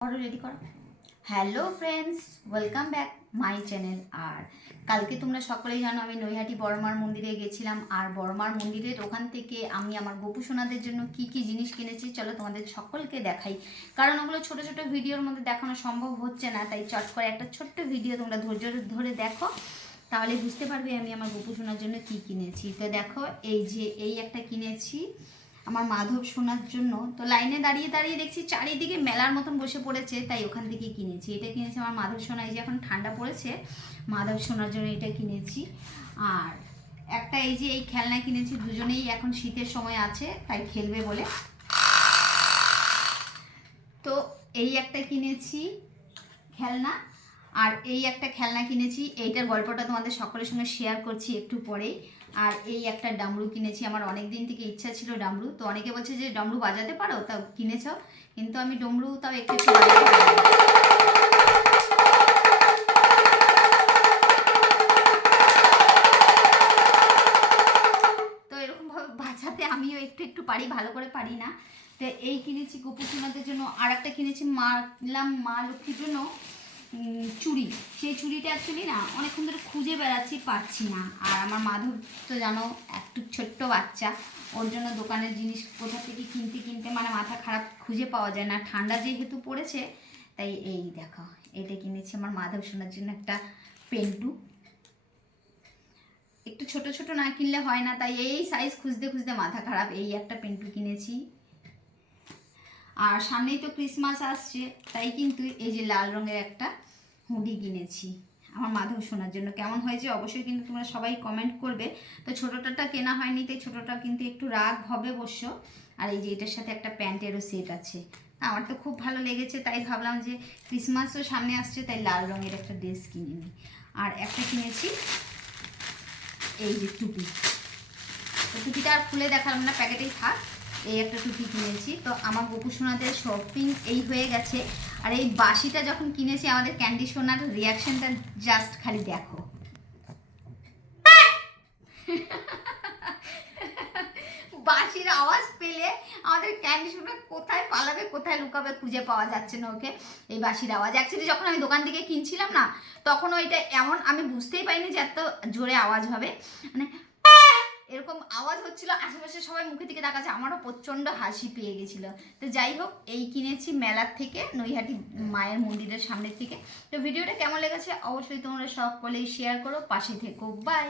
Order ready করো। Hello friends welcome back my channel আর কালকে তোমরা সকলেই জানো আমি নৈহাটি বড়মার মন্দিরে গেছিলাম আর বড়মার মন্দিরের ওখান থেকে আমি আমার গোপু সোনাদের জন্য কি কি জিনিস কিনেছি চলো তোমাদের সকলকে দেখাই। কারণ ওগুলো ছোট ছোট ভিডিওর মধ্যে দেখানো সম্ভব হচ্ছে না, তাই চট করে একটা ছোট্ট ভিডিও তোমরা ধৈর্য ধরে দেখো। তাহলে বুঝতে পারবে আমি আমার গোপু সোনার জন্য কি কিনেছি। তো দেখো এই যে এই একটা কিনেছি। আমার মাধব শোনার জন্য। তো লাইনে দাঁড়িয়ে দাঁড়িয়ে দেখছি চারিদিকে মেলার মতন বসে পড়েছে, তাই ওখান থেকে কিনেছি। এটা কিনেছি আমার মাধব সোনা, এই যে এখন ঠান্ডা পড়েছে, মাধব সোনার জন্য এটা কিনেছি। আর একটা এই যে এই খেলনা কিনেছি, দুজনেই এখন শীতের সময় আছে, তাই খেলবে বলে। তো এই একটা কিনেছি খেলনা। আর এই একটা খেলনা কিনেছি, এইটার গল্পটা তোমাদের সকলের সঙ্গে শেয়ার করছি একটু পরেই। আর এই একটা ডামরু কিনেছি, আমার অনেক দিন থেকে ইচ্ছা ছিল ডামরু। তো অনেকে বলছে যে, ডামরু বাজাতে পারো? তাও কিনেছ? কিন্তু আমি ডমরু তাও একটু একটু। তো এরকমভাবে বাজাতে আমিও একটু একটু পারি, ভালো করে পারি না। তো এই কিনেছি গোপুসোনাদের জন্য। আর একটা কিনেছি মারলাম মা লক্ষ্মীর জন্য। চুড়ি। সেই চুড়িটা অ্যাকচুয়ালি না, অনেকক্ষণ ধরে খুঁজে বেড়াচ্ছি, পাচ্ছি না। আর আমার মাধব তো জানো, একটু ছোট্ট বাচ্চা। ওর জন্য দোকানের জিনিস কোথা থেকে কিনতে কিনতে মানে মাথা খারাপ খুঁজে পাওয়া যায় না। ঠান্ডা যেহেতু পড়েছে, তাই এই দেখো, এটা কিনেছি আমার মাধব শোনার জন্য একটা পেন্টু। একটু ছোট ছোট না কিনলে হয় না, তাই এই সাইজ খুঁজতে খুঁজতে মাথা খারাপ। এই একটা পেন্টু কিনেছি। আর সামনেই তো ক্রিসমাস আসছে, তাই কিন্তু এই যে লাল রঙের একটা হুডি কিনেছি। আমার মাধব শোনার জন্য কেমন হয়েছে অবশ্যই কিন্তু তোমরা সবাই কমেন্ট করবে। তো ছোটোটাটা কেনা হয়নি, তাই ছোটোটা কিন্তু একটু রাগ হবে অবশ্য। আর এই যে এটার সাথে একটা প্যান্টেরও সেট আছে। আমার তো খুব ভালো লেগেছে, তাই ভাবলাম যে ক্রিসমাসও সামনে আসছে, তাই লাল রঙের একটা ড্রেস কিনে নিই। আর একটা কিনেছি, এই যে টুপি। তো টুপিটা আর খুলে দেখালাম না, প্যাকেটেই থাক। এই একটা টুপি কিনেছি। তো আমার গোপু সোনাদের শপিং এই হয়ে গেছে। আর এই বাসিটা যখন কিনেছি, আমাদের ক্যান্ডি সোনার রিয়াকশনটা জাস্ট খালি দেখো। বাঁশির আওয়াজ পেলে আমাদের ক্যান্ডি সোনা কোথায় পালাবে, কোথায় লুকাবে খুঁজে পাওয়া যাচ্ছে না ওকে। এই বাঁশির আওয়াজ। অ্যাকচুয়ালি যখন আমি দোকান থেকে কিনছিলাম না তখন ওইটা এমন, আমি বুঝতেই পারিনি যে এত জোরে আওয়াজ হবে। মানে এরকম আওয়াজ হচ্ছিল, আশেপাশে সবাই মুখে থেকে দেখাচ্ছে আমারও প্রচণ্ড হাসি পেয়ে গেছিল। তো যাই হোক, এই কিনেছি মেলার থেকে, নৈহাটি মায়ের মন্দিরের সামনের থেকে। তো ভিডিওটা কেমন লেগেছে অবশ্যই তোমরা সকলেই শেয়ার করো, পাশে থেকো বাই